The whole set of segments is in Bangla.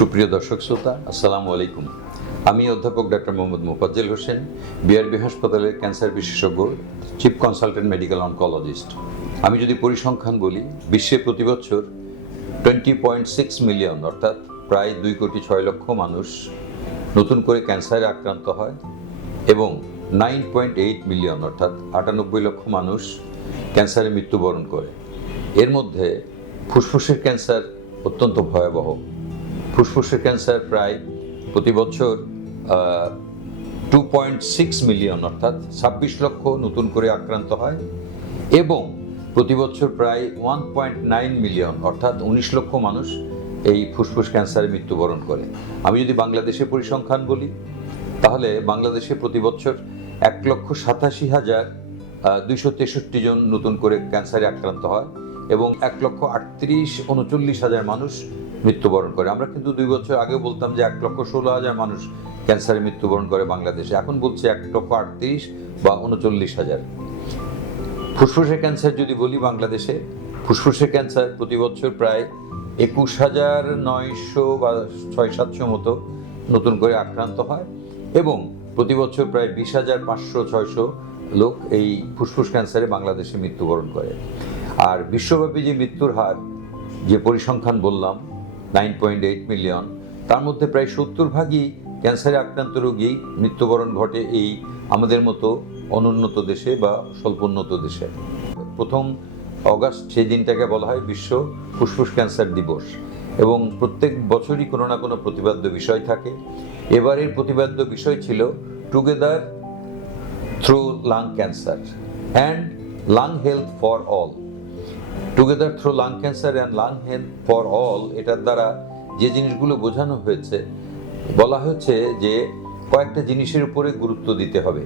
সুপ্রিয় দর্শক শ্রোতা, আসসালামু আলাইকুম। আমি অধ্যাপক ডক্টর মোহাম্মদ মোফাজ্জল হোসেন, বিআরবি হাসপাতালের ক্যান্সার বিশেষজ্ঞ, চিফ কনসালটেন্ট মেডিকেল অনকোলজিস্ট। আমি যদি পরিসংখ্যান বলি, বিশ্বে প্রতি বছর 20.6 মিলিয়ন অর্থাৎ প্রায় 2,06,00,000 মানুষ নতুন করে ক্যান্সারে আক্রান্ত হয় এবং 9.8 মিলিয়ন অর্থাৎ 98 লক্ষ মানুষ ক্যান্সারে মৃত্যুবরণ করে। এর মধ্যে ফুসফুসের ক্যান্সার অত্যন্ত ভয়াবহ। ফুসফুসের ক্যান্সার প্রায় প্রতি বছর 2.6 মিলিয়ন অর্থাৎ 26 লক্ষ নতুন করে আক্রান্ত হয় এবং প্রতি বছর প্রায় 1.9 মিলিয়ন অর্থাৎ 19 লক্ষ মানুষ এই ফুসফুস ক্যান্সারে মৃত্যুবরণ করে। আমি যদি বাংলাদেশে পরিসংখ্যান বলি, তাহলে বাংলাদেশে প্রতি বছর 1,87,263 জন নতুন করে ক্যান্সারে আক্রান্ত হয় এবং 1,38,39,000 মানুষ মৃত্যুবরণ করে। আমরা কিন্তু 2 বছর আগে বলতাম যে 1,16,000 মানুষ ক্যান্সারে মৃত্যুবরণ করে বাংলাদেশে, এখন বলছে 1,38,000 বা 39,000। ফুসফুসের ক্যান্সার যদি বলি, বাংলাদেশে ফুসফুসের ক্যান্সার প্রতি বছর প্রায় 21,900 বা 600-700 মতো নতুন করে আক্রান্ত হয় এবং প্রতি বছর প্রায় 20,500-600 লোক এই ফুসফুস ক্যান্সারে বাংলাদেশে মৃত্যুবরণ করে। আর বিশ্বব্যাপী যে মৃত্যুর হার, যে পরিসংখ্যান বললাম 9.8 মিলিয়ন, তার মধ্যে প্রায় 70% ক্যান্সারে আক্রান্ত রোগী মৃত্যুবরণ ঘটে এই আমাদের মতো অনুন্নত দেশে বা স্বল্পোন্নত দেশে। 1 অগাস্ট সেই দিনটাকে বলা হয় বিশ্ব ফুসফুস ক্যান্সার দিবস এবং প্রত্যেক বছরই কোনো না কোনো প্রতিপাদ্য বিষয় থাকে। এবারের প্রতিপাদ্য বিষয় ছিল together through lung cancer and lung health for all. Together through lung cancer and lung health for all, এটার দ্বারা যে জিনিসগুলো বোঝানো হয়েছে, বলা হয়েছে যে কয়েকটা জিনিসের উপরে গুরুত্ব দিতে হবে।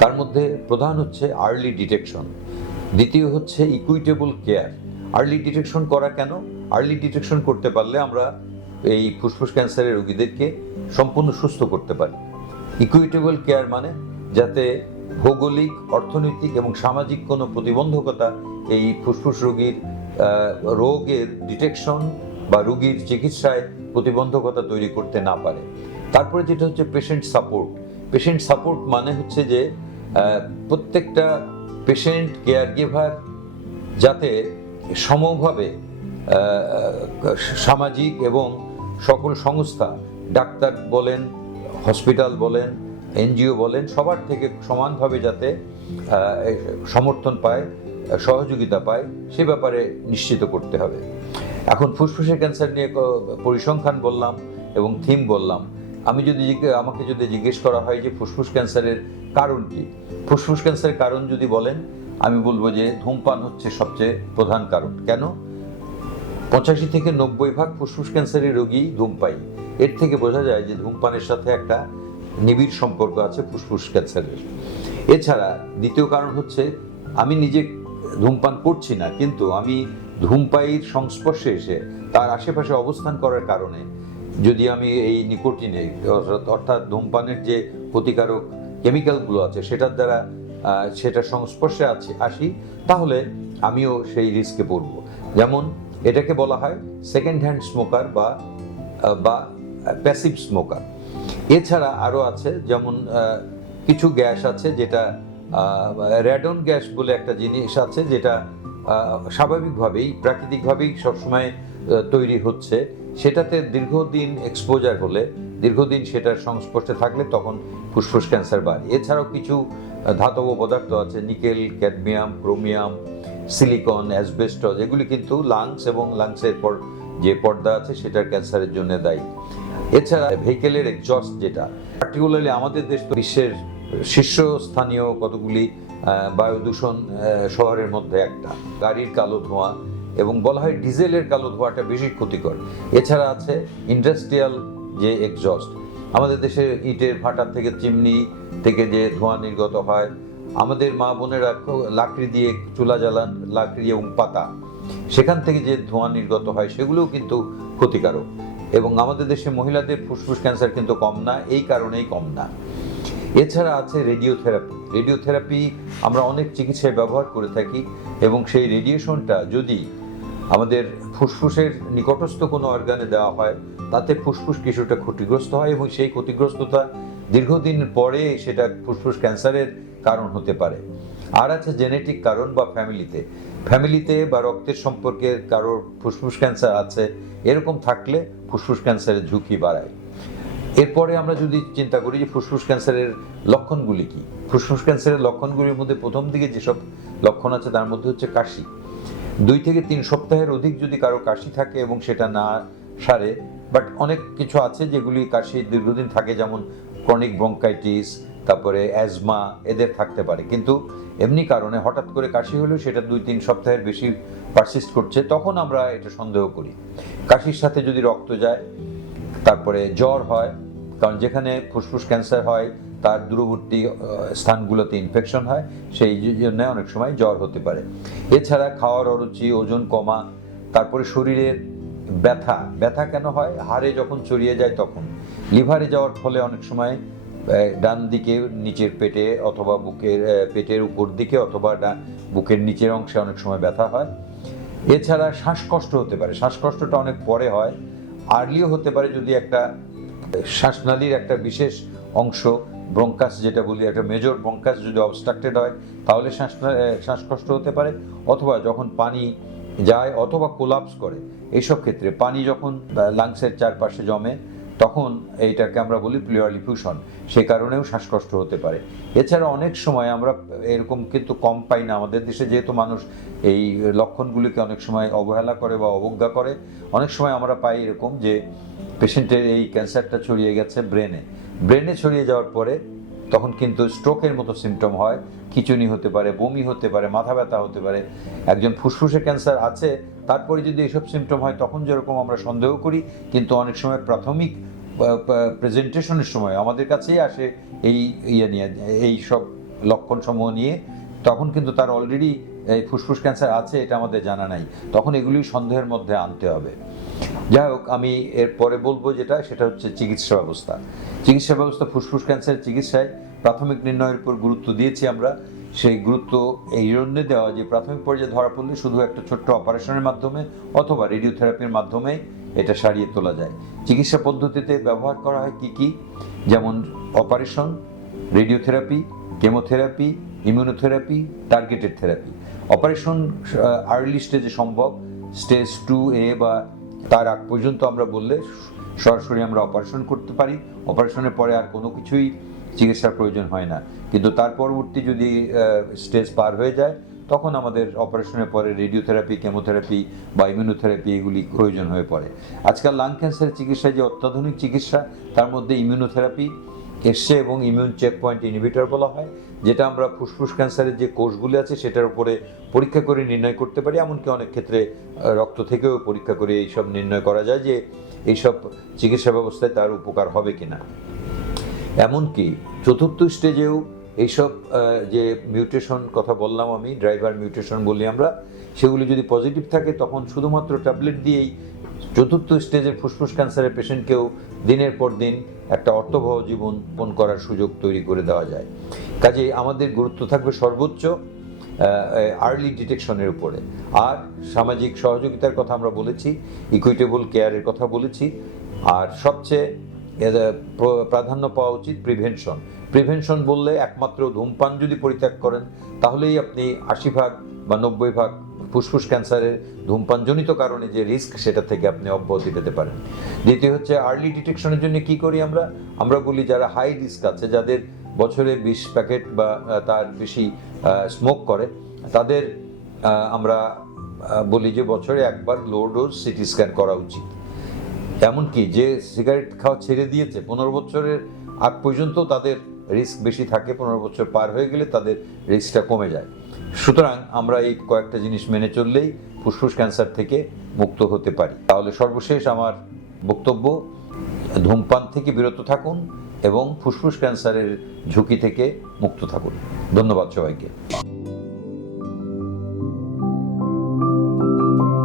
তার মধ্যে প্রধান হচ্ছে আর্লি ডিটেকশন, দ্বিতীয় হচ্ছে ইকুইটেবল কেয়ার। আর্লি ডিটেকশন করা কেন? আর্লি ডিটেকশন করতে পারলে আমরা এই ফুসফুস ক্যান্সারের রোগীদেরকে সম্পূর্ণ সুস্থ করতে পারি। ইকুইটেবল কেয়ার মানে যাতে ভৌগোলিক, অর্থনৈতিক এবং সামাজিক কোনো প্রতিবন্ধকতা এই ফুসফুস রোগীর রোগের ডিটেকশন বা রোগীর চিকিৎসায় প্রতিবন্ধকতা তৈরি করতে না পারে। তারপরে যেটা হচ্ছে পেশেন্ট সাপোর্ট। পেশেন্ট সাপোর্ট মানে হচ্ছে যে প্রত্যেকটা পেশেন্ট কেয়ার গিভার যাতে সমভাবে সামাজিক এবং সকল সংস্থা, ডাক্তার বলেন, হসপিটাল বলেন, এনজিও বলেন, সবার থেকে সমানভাবে যাতে সমর্থন পায়, সহযোগিতা পায়, সে ব্যাপারে নিশ্চিত করতে হবে। এখন ফুসফুসের ক্যান্সার নিয়ে পরিসংখ্যান বললাম এবং থিম বললাম। আমাকে যদি জিজ্ঞেস করা হয় যে ফুসফুস ক্যান্সারের কারণ কি, ফুসফুস ক্যান্সারের কারণ যদি বলেন, আমি বলবো যে ধূমপান হচ্ছে সবচেয়ে প্রধান কারণ। কেন? 85 থেকে 90% ফুসফুস ক্যান্সারের রোগী ধূমপায়ী। এর থেকে বোঝা যায় যে ধূমপানের সাথে একটা নিবিড় সম্পর্ক আছে ফুসফুস ক্যান্সারের। এছাড়া দ্বিতীয় কারণ হচ্ছে, আমি নিজে ধূমপান করছি না, কিন্তু আমি ধূমপায়ীর সংস্পর্শে এসে তার আশেপাশে অবস্থান করার কারণে যদি আমি এই নিকোটিনে অর্থাৎ ধূমপানের যে ক্ষতিকারক কেমিক্যালগুলো আছে সেটার দ্বারা সেটার সংস্পর্শে আসি, তাহলে আমিও সেই রিস্কে পড়ব। যেমন এটাকে বলা হয় সেকেন্ড হ্যান্ড স্মোকার বা প্যাসিভ স্মোকার। এছাড়া আরও আছে, যেমন কিছু গ্যাস আছে যেটা র্যাডন গ্যাস বলে একটা জিনিস আছে, যেটা স্বাভাবিকভাবেই প্রাকৃতিকভাবেই সবসময় তৈরি হচ্ছে। সেটাতে দীর্ঘদিন এক্সপোজার হলে, দীর্ঘদিন সেটার সংস্পর্শে থাকলে তখন ফুসফুস ক্যান্সার বাড়ে। এছাড়াও কিছু ধাতব পদার্থ আছে, nickel, cadmium, chromium, silicon, asbestos, এগুলি কিন্তু লাংস এবং লাংসের পর যে পর্দা আছে সেটার ক্যান্সারের জন্য দায়ী। এছাড়া ভেহিকেলের এক্সজস্ট, যেটা পার্টিকুলারলি আমাদের দেশ তো বিশ্বের শীর্ষস্থানীয় কতগুলি বায়ু দূষণ শহরের মধ্যে একটা, গাড়ির কালো ধোঁয়া, এবং বলা হয় ডিজেলের কালো ধোঁয়াটা বেশি ক্ষতিকর। এছাড়া আছে ইন্ডাস্ট্রিয়াল যে এক্সজস্ট, আমাদের দেশে ইটের ভাটার থেকে, চিমনি থেকে যে ধোঁয়া নির্গত হয়, আমাদের মা বোনেরা লাকড়ি দিয়ে চুলা জ্বালান, লাকড়ি এবং পাতা, সেখান থেকে যে ধোঁয়া নির্গত হয় সেগুলোও কিন্তু ক্ষতিকারক। এবং আমাদের দেশে মহিলাদের ফুসফুস ক্যান্সার কিন্তু কম না, এই কারণেই কম না। এছাড়া আছে রেডিওথেরাপি। রেডিওথেরাপি আমরা অনেক চিকিৎসায় ব্যবহার করে থাকি এবং সেই রেডিয়েশনটা যদি আমাদের ফুসফুসের নিকটস্থ কোনো অর্গানে দেওয়া হয়, তাতে ফুসফুস কিছুটা ক্ষতিগ্রস্ত হয় এবং সেই ক্ষতিগ্রস্ততা দীর্ঘদিন পরে সেটা ফুসফুস ক্যান্সারের কারণ হতে পারে। আর আছে জেনেটিক কারণ বা ফ্যামিলিতে বা রক্তের সম্পর্কে কারোর ফুসফুস ক্যান্সার আছে, এরকম থাকলে ফুসফুস ক্যান্সারের ঝুঁকি বাড়ায়। এরপরে আমরা যদি চিন্তা করি যে ফুসফুস ক্যান্সারের লক্ষণগুলি কি, ফুসফুস ক্যান্সারের লক্ষণগুলির মধ্যে প্রথম দিকে যেসব লক্ষণ আছে তার মধ্যে হচ্ছে কাশি। 2 থেকে 3 সপ্তাহের অধিক যদি কারো কাশি থাকে এবং সেটা না সারে, বাট অনেক কিছু আছে যেগুলি কাশি দীর্ঘদিন থাকে, যেমন ক্রনিক ব্রঙ্কাইটিস, তারপরে অ্যাজমা, এদের থাকতে পারে। কিন্তু এমনি কারণে হঠাৎ করে কাশি হলেও সেটা 2-3 সপ্তাহের বেশি পারসিস্ট করছে, তখন আমরা এটা সন্দেহ করি। কাশির সাথে যদি রক্ত যায়, তারপরে জ্বর হয়, কারণ যেখানে ফুসফুস ক্যান্সার হয় তার দূরবর্তী স্থানগুলোতে ইনফেকশন হয়, সেই জন্য অনেক সময় জ্বর হতে পারে। এছাড়া খাওয়ার অরুচি, ওজন কমা, তারপরে শরীরের ব্যথা কেন হয়? হাড়ে যখন চড়িয়ে যায় তখন। লিভারে যাওয়ার ফলে অনেক সময় ডান দিকে নিচের পেটে অথবা পেটের উপর দিকে অথবা বুকের নিচের অংশে অনেক সময় ব্যথা হয়। এছাড়া শ্বাসকষ্ট হতে পারে, শ্বাসকষ্টটা অনেক পরে হয়, আর্লিও হতে পারে যদি একটা শ্বাসনালীর একটা বিশেষ অংশ, ব্রঙ্কাস যেটা বলি, একটা মেজর ব্রঙ্কাস যদি অবস্ট্রাক্টেড হয় তাহলে শ্বাসকষ্ট হতে পারে, অথবা যখন পানি যায় অথবা কোলাপস করে, এইসব ক্ষেত্রে পানি যখন লাংসের চারপাশে জমে তখন এইটাকে আমরা বলি প্লেউরাল ইফিউশন, সে কারণেও শ্বাসকষ্ট হতে পারে। এছাড়া অনেক সময় আমরা এরকম কিন্তু কম পাই না আমাদের দেশে, যেহেতু মানুষ এই লক্ষণগুলিকে অনেক সময় অবহেলা করে বা অবজ্ঞা করে। অনেক সময় আমরা পাই এরকম যে পেশেন্টের এই ক্যান্সারটা ছড়িয়ে গেছে ব্রেনে ছড়িয়ে যাওয়ার পরে তখন কিন্তু স্ট্রোকের মতো সিমটম হয়, খিঁচুনি হতে পারে, বমি হতে পারে, মাথা ব্যথা হতে পারে। একজন ফুসফুসে ক্যান্সার আছে, তারপরে যদি এইসব সিমটম হয় তখন যেরকম আমরা সন্দেহ করি, কিন্তু অনেক সময় প্রাথমিক প্রেজেন্টেশনের সময় আমাদের কাছেই আসে এই সব লক্ষণসমূহ নিয়ে, তখন কিন্তু তার অলরেডি ফুসফুস ক্যান্সার আছে এটা আমাদের জানা নাই, তখন এগুলি সন্দেহের মধ্যে আনতে হবে। যাই হোক, আমি এরপরে বলবো সেটা হচ্ছে চিকিৎসা ব্যবস্থা। ফুসফুস ক্যান্সারের চিকিৎসায় প্রাথমিক নির্ণয়ের উপর গুরুত্ব দিয়েছি আমরা। সেই গুরুত্ব এই জন্য দেওয়া যে প্রাথমিক পর্যায়ে ধরা পড়লে শুধু একটা ছোট্ট অপারেশনের মাধ্যমে অথবা রেডিওথেরাপির মাধ্যমে এটা সারিয়ে তোলা যায়। চিকিৎসা পদ্ধতিতে ব্যবহার করা হয় কি, যেমন operation, radiotherapy, chemotherapy, immunotherapy, targeted therapy. Operation early স্টেজে সম্ভব, স্টেজ 2A বা তার আগ পর্যন্ত আমরা বললে সরাসরি আমরা অপারেশন করতে পারি। অপারেশনের পরে আর কোনো কিছুই চিকিৎসার প্রয়োজন হয় না, কিন্তু তার পরবর্তী যদি স্টেজ পার হয়ে যায় তখন আমাদের অপারেশনের পরে রেডিওথেরাপি, কেমোথেরাপি বা ইমিউনোথেরাপি এগুলি প্রয়োজন হয়ে পড়ে। আজকাল লাং ক্যান্সারের চিকিৎসায় যে অত্যাধুনিক চিকিৎসা, তার মধ্যে ইমিউনোথেরাপি এসছে এবং ইমিউন চেক পয়েন্ট ইনহিবিটর বলা হয়, যেটা আমরা ফুসফুস ক্যান্সারের যে কোষগুলি আছে সেটার উপরে পরীক্ষা করে নির্ণয় করতে পারি। এমনকি অনেক ক্ষেত্রে রক্ত থেকেও পরীক্ষা করে এইসব নির্ণয় করা যায় যে এইসব চিকিৎসা ব্যবস্থায় তার উপকার হবে কিনা। এমনকি 4র্থ স্টেজেও এইসব যে মিউটেশন কথা বললাম আমি, ড্রাইভার মিউটেশন বলি আমরা, সেগুলি যদি পজিটিভ থাকে তখন শুধুমাত্র ট্যাবলেট দিয়েই 4র্থ স্টেজের ফুসফুস ক্যান্সারের পেশেন্টকেও দিনের পর দিন একটা অর্থবহ জীবন যাপন করার সুযোগ তৈরি করে দেওয়া যায়। কাজেই আমাদের গুরুত্ব থাকবে সর্বোচ্চ আর্লি ডিটেকশনের উপরে। আর সামাজিক সহযোগিতার কথা আমরা বলেছি, ইকুইটেবল কেয়ারের কথা বলেছি, আর সবচেয়ে প্রাধান্য পাওয়া উচিত প্রিভেনশন বললে একমাত্র ধূমপান যদি পরিত্যাগ করেন তাহলেই আপনি 80% বা 90% ফুসফুস ক্যান্সারের ধূমপানজনিত কারণে যে রিস্ক সেটা থেকে আপনি অব্যাহতি পেতে পারেন। দ্বিতীয় হচ্ছে আর্লি ডিটেকশনের জন্য কি করি আমরা বলি যারা হাই রিস্ক আছে, যাদের বছরে 20 প্যাকেট বা তার বেশি স্মোক করে, তাদের আমরা বলি যে বছরে একবার লো ডোজ সিটি স্ক্যান করা উচিত। এমনকি যে সিগারেট খাওয়া ছেড়ে দিয়েছে 15 বছরের আগ পর্যন্ত তাদের রিস্ক বেশি থাকে, 15 বছর পার হয়ে গেলে তাদের রিস্কটা কমে যায়। সুতরাং আমরা এই কয়েকটা জিনিস মেনে চললেই ফুসফুস ক্যান্সার থেকে মুক্ত হতে পারি। তাহলে সর্বশেষ আমার বক্তব্য, ধূমপান থেকে বিরত থাকুন এবং ফুসফুস ক্যান্সারের ঝুঁকি থেকে মুক্ত থাকুন। ধন্যবাদ সবাইকে।